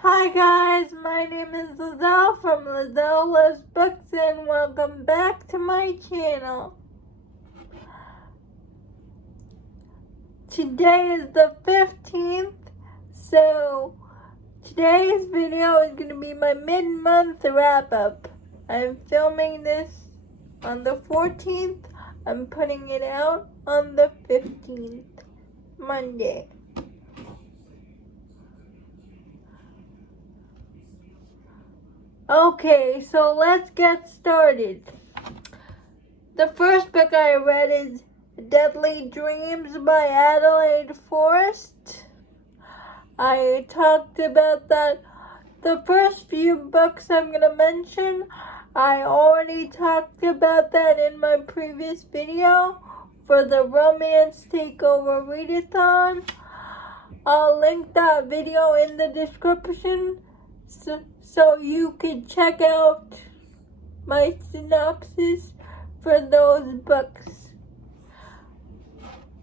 Hi guys, my name is Lizelle from Lizelle Loves Books and welcome back to my channel. Today is the 15th, so today's video is going to be my mid-month wrap-up. I'm filming this on the 14th. I'm putting it out on the 15th, Monday. Okay, so let's get started. The first book I read is Deadly Dreams by Adelaide Forrest. I talked about that. The first few books I'm going to mention, I already talked about that in my previous video for the Romance Takeover Readathon. I'll link that video in the description so you can check out my synopsis for those books.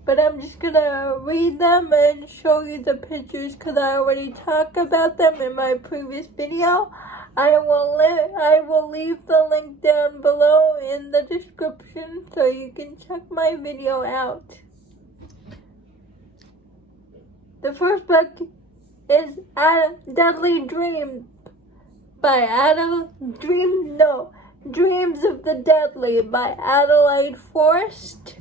But I'm just gonna read them and show you the pictures because I already talked about them in my previous video. I will leave the link down below in the description so you can check my video out. The first book is Deadly Dreams by Dreams of the Deadly by Adelaide Forrest.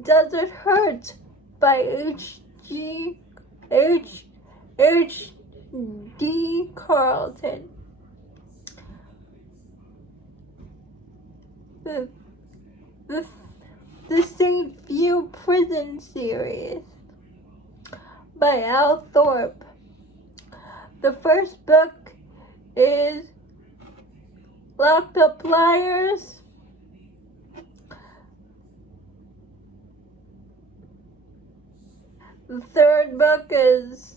Does It Hurt by H.D. Carlton. The St. View Prison series by Elle Thrope. The first book is Locked Up Liars. The third book is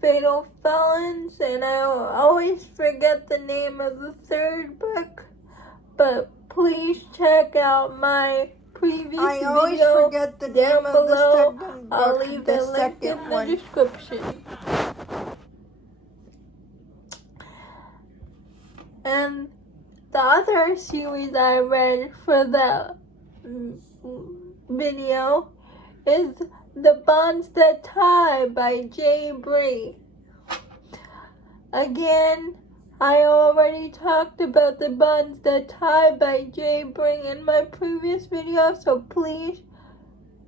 Fatal Felons, and I always forget the name of the third book, but please check out my previous video. I always forget the name of the second book. I'll leave the link in the description. And the other series I read for that video is The Bonds That Tie by Bree. Again, I already talked about The Bonds That Tie by Bree in my previous video, so please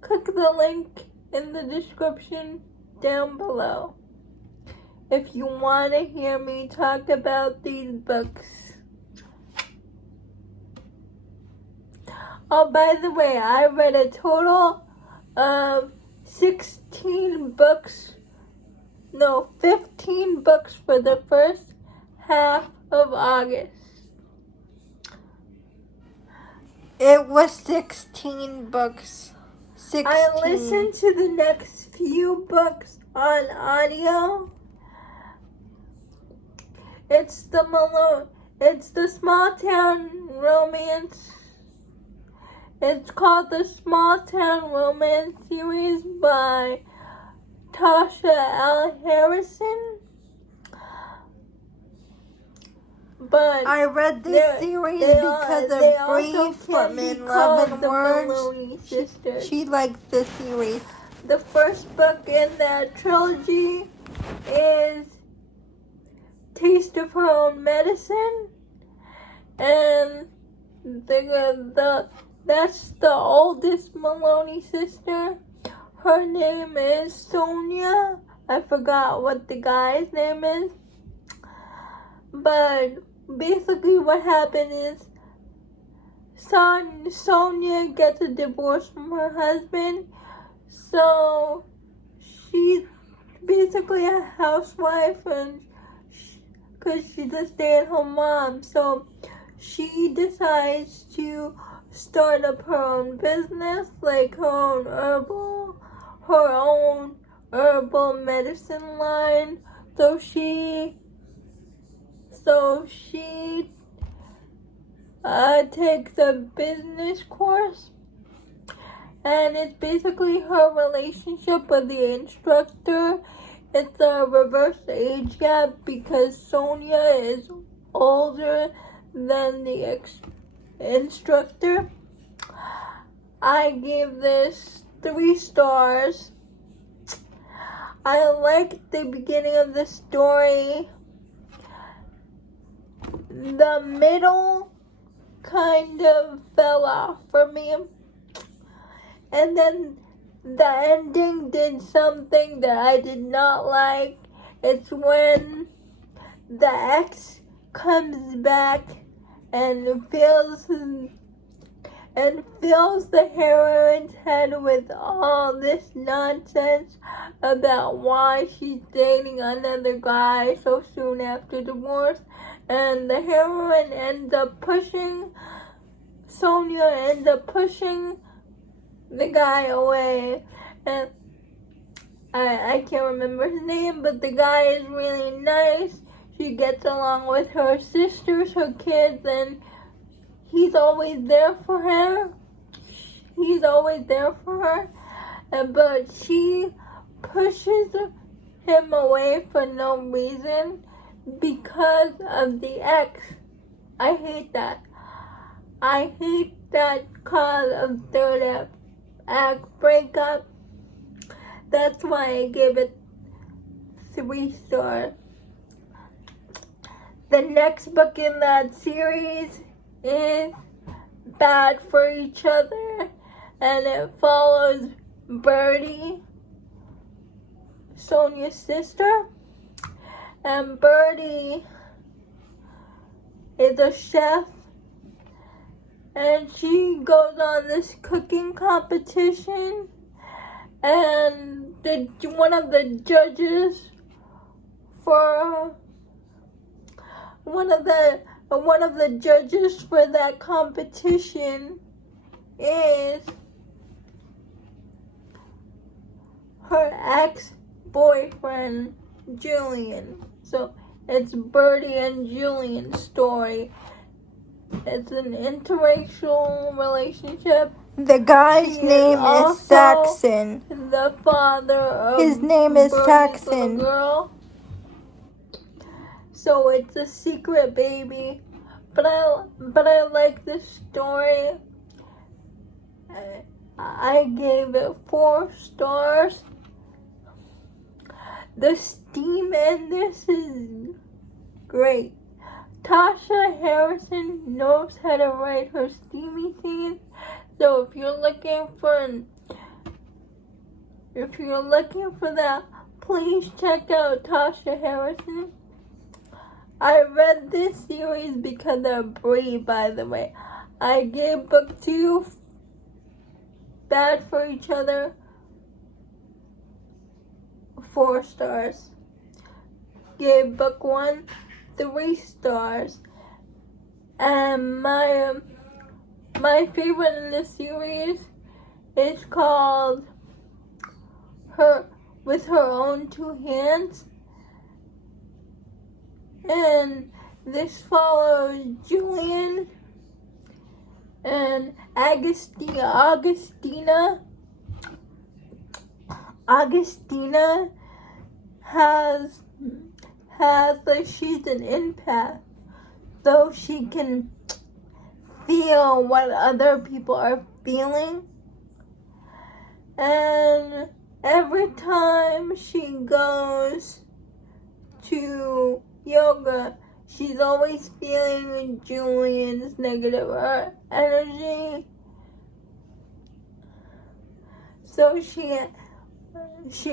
click the link in the description down below if you want to hear me talk about these books. Oh, by the way, I read a total of 15 books for the first half of August. It was 16 books. 16. I listened to the next few books on audio. It's the Small Town Romance. It's called the Small Town Romance series by Tasha Harrison. But I read this series because of Bree from In Love and Words. She likes this series. The first book in that trilogy is Taste of Her Own Medicine, and that's the oldest Maloney sister. Her name is Sonia. I forgot what the guy's name is. But basically what happened is Sonia gets a divorce from her husband. So she's basically a housewife, and because she's a stay-at-home mom. So she decides to start up her own business, like her own herbal medicine line. So she takes a business course, and it's basically her relationship with the instructor it's a reverse age gap because Sonia is older than the instructor. I gave this 3 stars. I liked the beginning of the story. The middle kind of fell off for me. And then the ending did something that I did not like. It's when the ex comes back and fills the heroine's head with all this nonsense about why she's dating another guy so soon after divorce. And the heroine Sonia ends up pushing the guy away. And I can't remember his name, but the guy is really nice. She gets along with her sisters, her kids, and he's always there for her. But she pushes him away for no reason because of the ex. I hate that. I hate that cause of third act breakup. That's why I gave it 3 stars. The next book in that series is Bad for Each Other, and it follows Birdie, Sonia's sister, and Birdie is a chef, and she goes on this cooking competition, and one of the judges for that competition is her ex-boyfriend Julian. So it's Birdie and Julian's story. It's an interracial relationship. The guy's name is Saxon. The father of his name is Birdie's Saxon. Little girl. So it's a secret baby. But I like this story. I gave it 4 stars. The steam in this is great. Tasha Harrison knows how to write her steamy scenes. So if you're looking for that, please check out Tasha Harrison. I read this series because of Bree, by the way. I gave book 2, Bad for Each Other, 4 stars. Gave book 1 3 stars. And my favorite in this series is called Her With Her Own 2 Hands. And this follows Julian and Augustina. Augustina she's an empath, so she can feel what other people are feeling. And every time she goes to yoga, she's always feeling Julian's negative energy. So she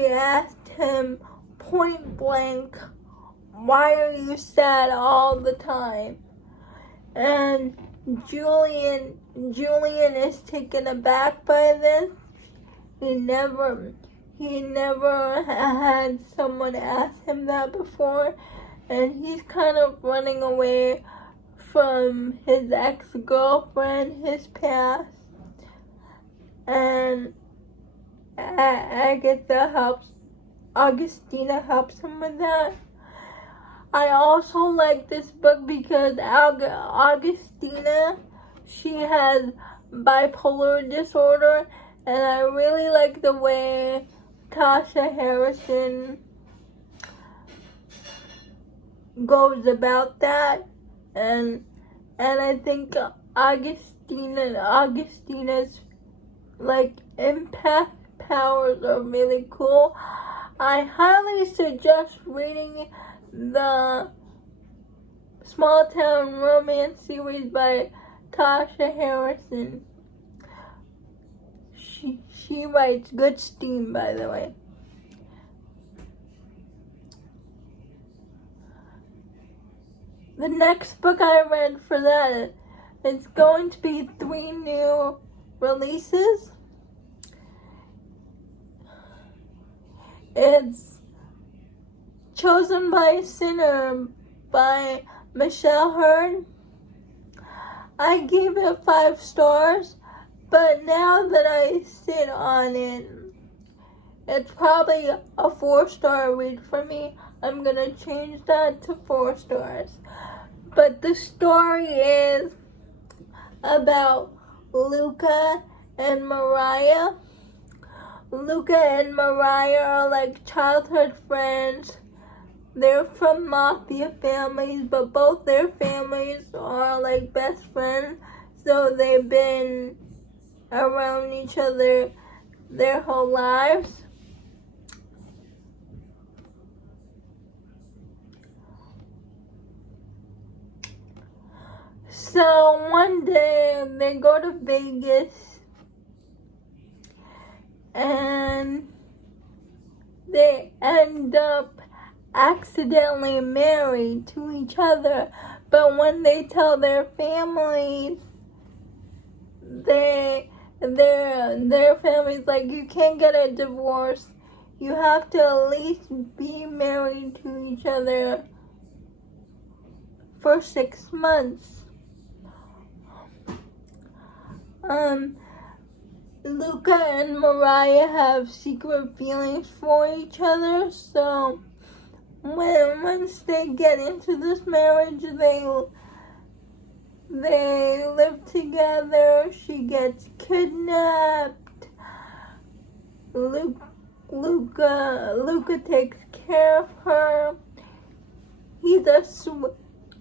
asked him point blank, "Why are you sad all the time?" And Julian is taken aback by this. He never had someone ask him that before, and he's kind of running away from his ex-girlfriend, his past, and Augustina helps him with that. I also like this book because Augustina, she has bipolar disorder, and I really like the way Tasha Harrison goes about that, and I think Augustina's like impact powers are really cool. I highly suggest reading the Small Town Romance series by Tasha Harrison. She writes good steam, by the way. The next book I read for that is going to be 3 new releases. It's Chosen by a Sinner by Michelle Hurd. I gave it 5 stars, but now that I sit on it, it's probably a 4-star read for me. I'm gonna change that to 4 stars. But the story is about Luca and Mariah. Luca and Mariah are like childhood friends. They're from mafia families, but both their families are like best friends. So they've been around each other their whole lives. So one day they go to Vegas and they end up accidentally married to each other. But when they tell their families, their family's like, you can't get a divorce. You have to at least be married to each other for 6 months. Luca and Mariah have secret feelings for each other, so once they get into this marriage, they live together. She gets kidnapped. Luca takes care of her.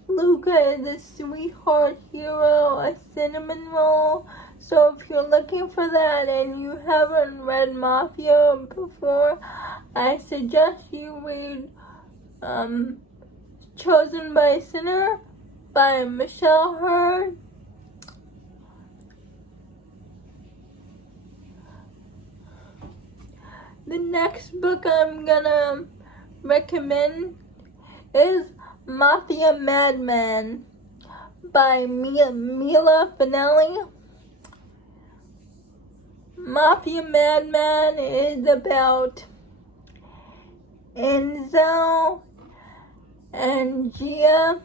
Luca is a sweetheart hero, a cinnamon roll. So if you're looking for that and you haven't read Mafia before, I suggest you read Chosen by a Sinner by Michelle Hurd. The next book I'm gonna recommend is Mafia Madman by Mila fanelli. Mafia Madman is about Enzo and Gia.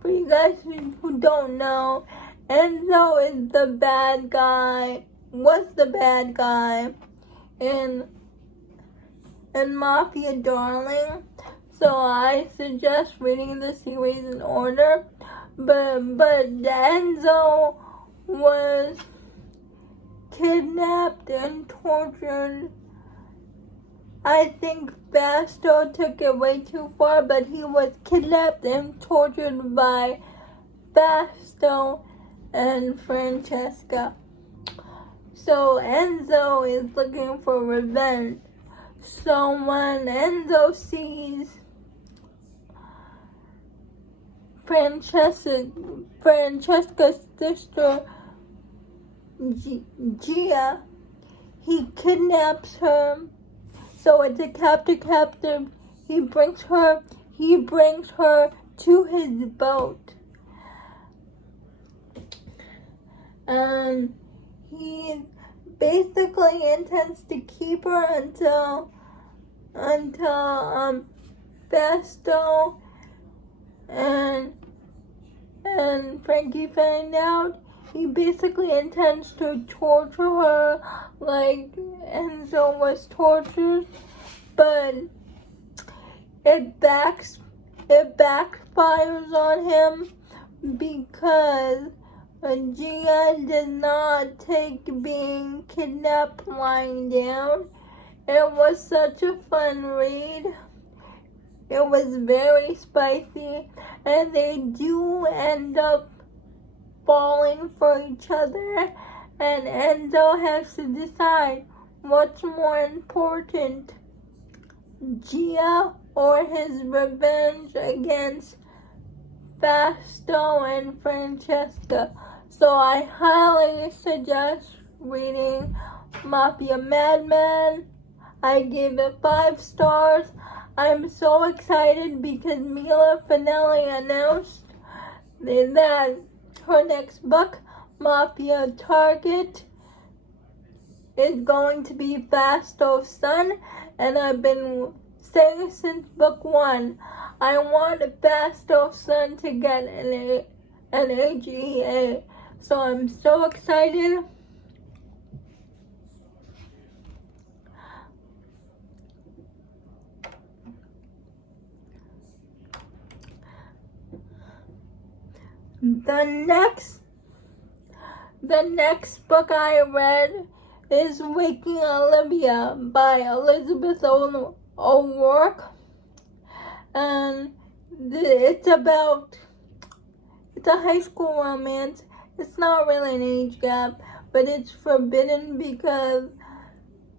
For you guys who don't know, Enzo is the bad guy, was the bad guy in Mafia Darling. So I suggest reading the series in order. But Enzo was kidnapped and tortured. I think Basto took it way too far, but he was kidnapped and tortured by Basto and Francesca. So Enzo is looking for revenge. So when Enzo sees Francesca's sister Gia, he kidnaps her. So it's a captive. He brings her to his boat. And he basically intends to keep her until Basto and Frankie find out. He basically intends to torture her like Enzo was tortured, but it backfires on him because Gia did not take being kidnapped lying down. It was such a fun read. it was very spicy, and they do end up falling for each other, and Enzo has to decide what's more important, Gia or his revenge against Fasto and Francesca. So I highly suggest reading Mafia Madman. I gave it 5 stars. I'm so excited because Mila finally announced that her next book, Mafia Target, is going to be Fasto's son, and I've been saying since book 1, I want Fasto's son to get an HEA. So I'm so excited. The next book I read is Waking Olivia by Elizabeth O'Rourke, and it's a high school romance. It's not really an age gap, but it's forbidden because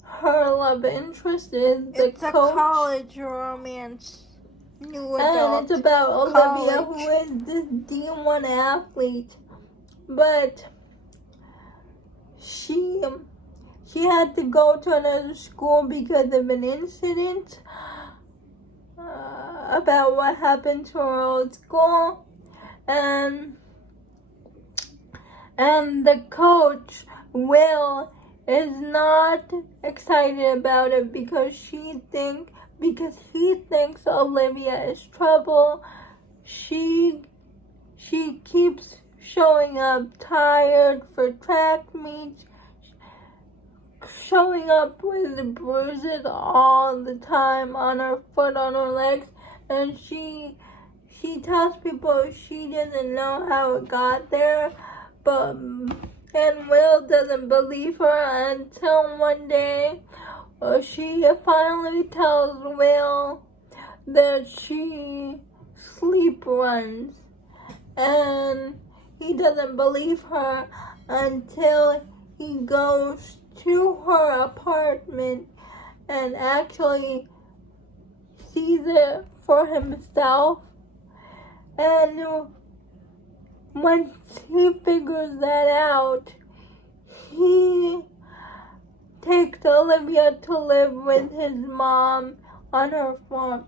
her love interest is the It's a coach. college romance. New adult. And it's about Olivia, college. who is this D1 athlete, but she had to go to another school because of an incident about what happened to her old school, and the coach, Will, is not excited about it because he thinks Olivia is trouble. She keeps showing up tired for track meets, showing up with bruises all the time on her foot, on her legs, and she tells people she doesn't know how it got there, and Will doesn't believe her until one day she finally tells Will that she sleep runs, and he doesn't believe her until he goes to her apartment and actually sees it for himself. And once he figures that out, he takes Olivia to live with his mom on her farm,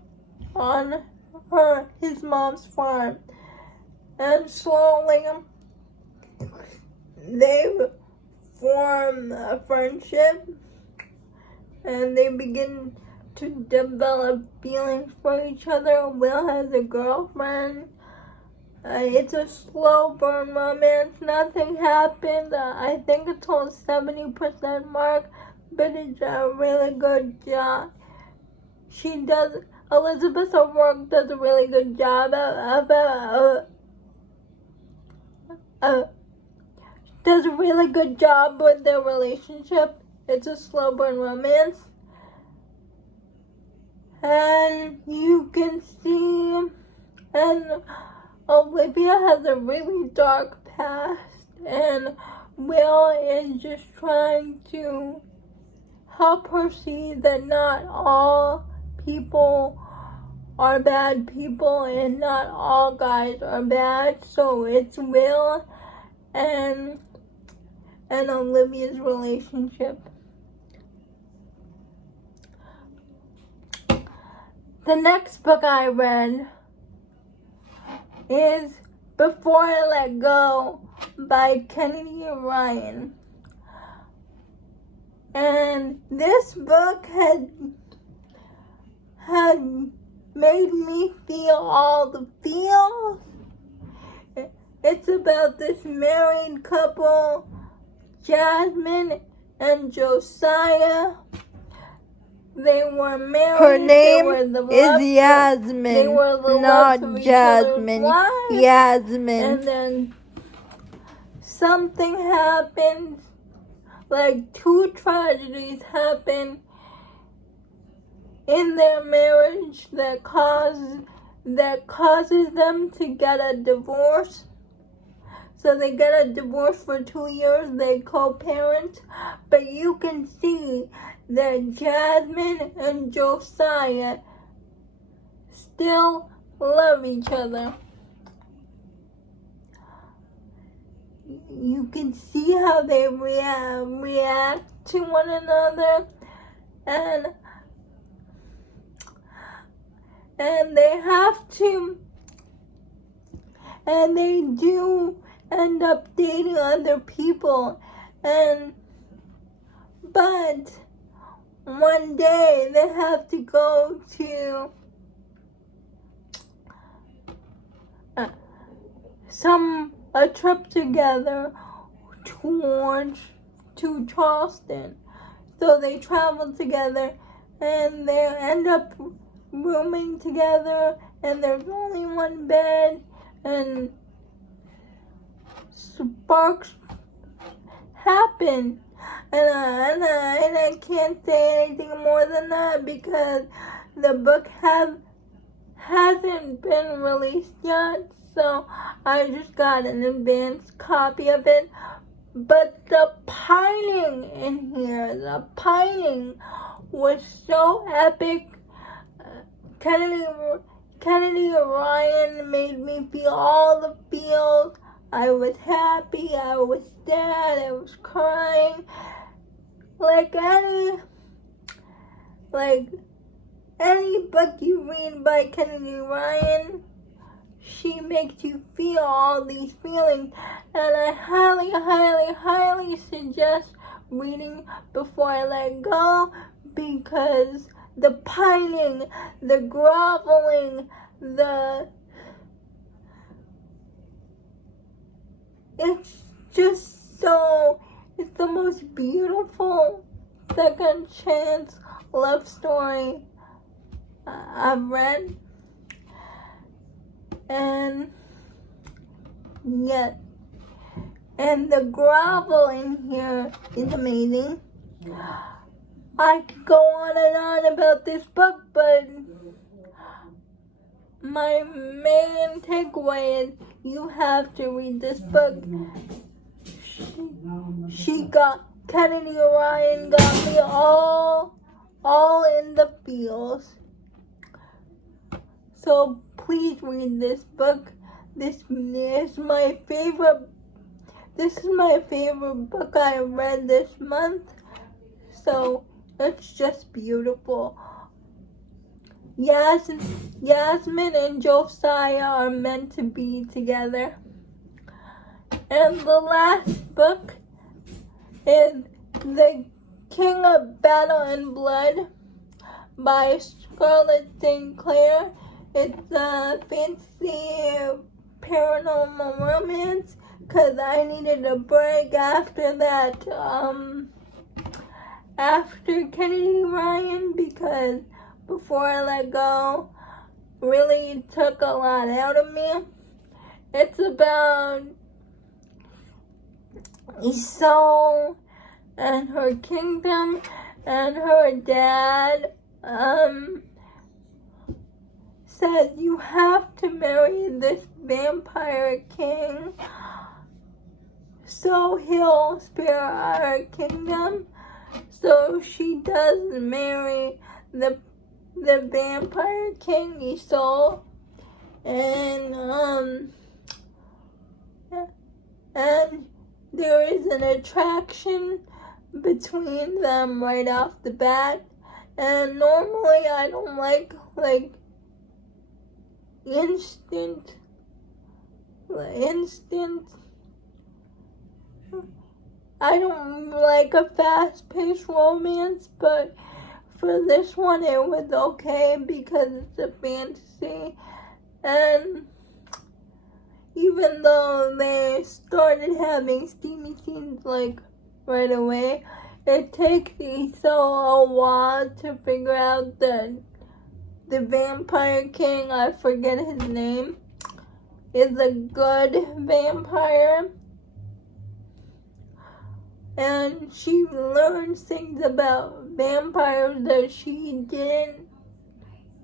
his mom's farm. And slowly they form a friendship, and they begin to develop feelings for each other. Will has a girlfriend. It's a slow burn romance. Nothing happens. I think it's on 70% mark, but it's a really good job. Elizabeth O'Rourke does a really good job does a really good job with their relationship. It's a slow burn romance. And you can see, and Olivia has a really dark past, and Will is just trying to help her see that not all people are bad people and not all guys are bad. So it's Will and Olivia's relationship. The next book I read is Before I Let Go by Kennedy Ryan. And this book had made me feel all the feels. It's about this married couple, Jasmine and Josiah. They were married. Her name is Yasmin, not Jasmine. Yasmin. And then something happens, like 2 tragedies happen, in their marriage that causes them to get a divorce. So they get a divorce for 2 years, they co-parent, but you can see that Jasmine and Josiah still love each other. You can see how they react to one another, and they do end up dating other people, but one day they have to go to a trip together to Charleston. So they travel together and they end up rooming together, and there's only one bed, and sparks happen. And I can't say anything more than that because the book hasn't been released yet. So I just got an advanced copy of it. But the pining in here, the pining was so epic. Kennedy Ryan made me feel all the feels. I was happy, I was sad, I was crying. Like any book you read by Kennedy Ryan, she makes you feel all these feelings, and I highly, highly, highly suggest reading Before I Let Go, because the pining, the groveling, it's just so, it's the most beautiful second chance love story I've read. And yet, and the groveling here is amazing. I could go on and on about this book, but my main takeaway is you have to read this book. Kennedy Ryan got me all in the feels. So please read this book. This is my favorite book I read this month. So it's just beautiful. Yasmin and Josiah are meant to be together. And the last book is The King of Battle and Blood by Scarlet St Claire. It's a fantasy paranormal romance because I needed a break after that, after Kennedy Ryan, because Before I Let Go really took a lot out of me. It's about Isolde and her kingdom, and her dad says you have to marry this vampire king so he'll spare our kingdom. So she does marry the vampire king Isolde, and there is an attraction between them right off the bat. And normally I don't like instant. I don't like a fast-paced romance, but for this one it was okay because it's a fantasy. And even though they started having steamy scenes right away, it takes Isolde a while to figure out that the vampire king, I forget his name, is a good vampire. And she learns things about vampires that she didn't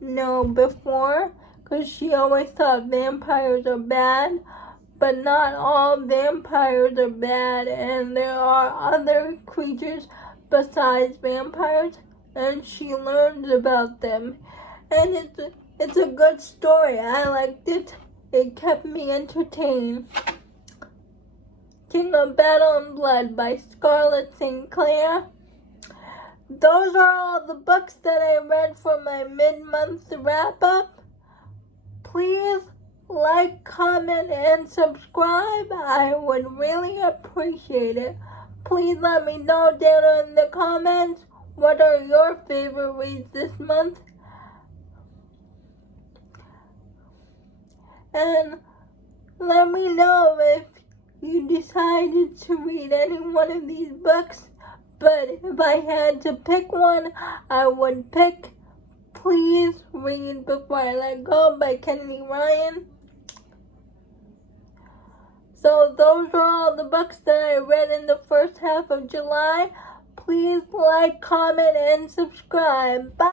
know before, because she always thought vampires are bad. But not all vampires are bad, and there are other creatures besides vampires, and she learns about them. And it's a good story. I liked it. It kept me entertained. King of Battle and Blood by Scarlet St Claire. Those are all the books that I read for my mid-month wrap-up. Please like, comment, and subscribe. I would really appreciate it. Please let me know down in the comments what are your favorite reads this month. And let me know if you decided to read any one of these books. But if I had to pick one, I would pick Please Read Before I Let Go by Kennedy Ryan. So those are all the books that I read in the first half of July. Please like, comment, and subscribe. Bye.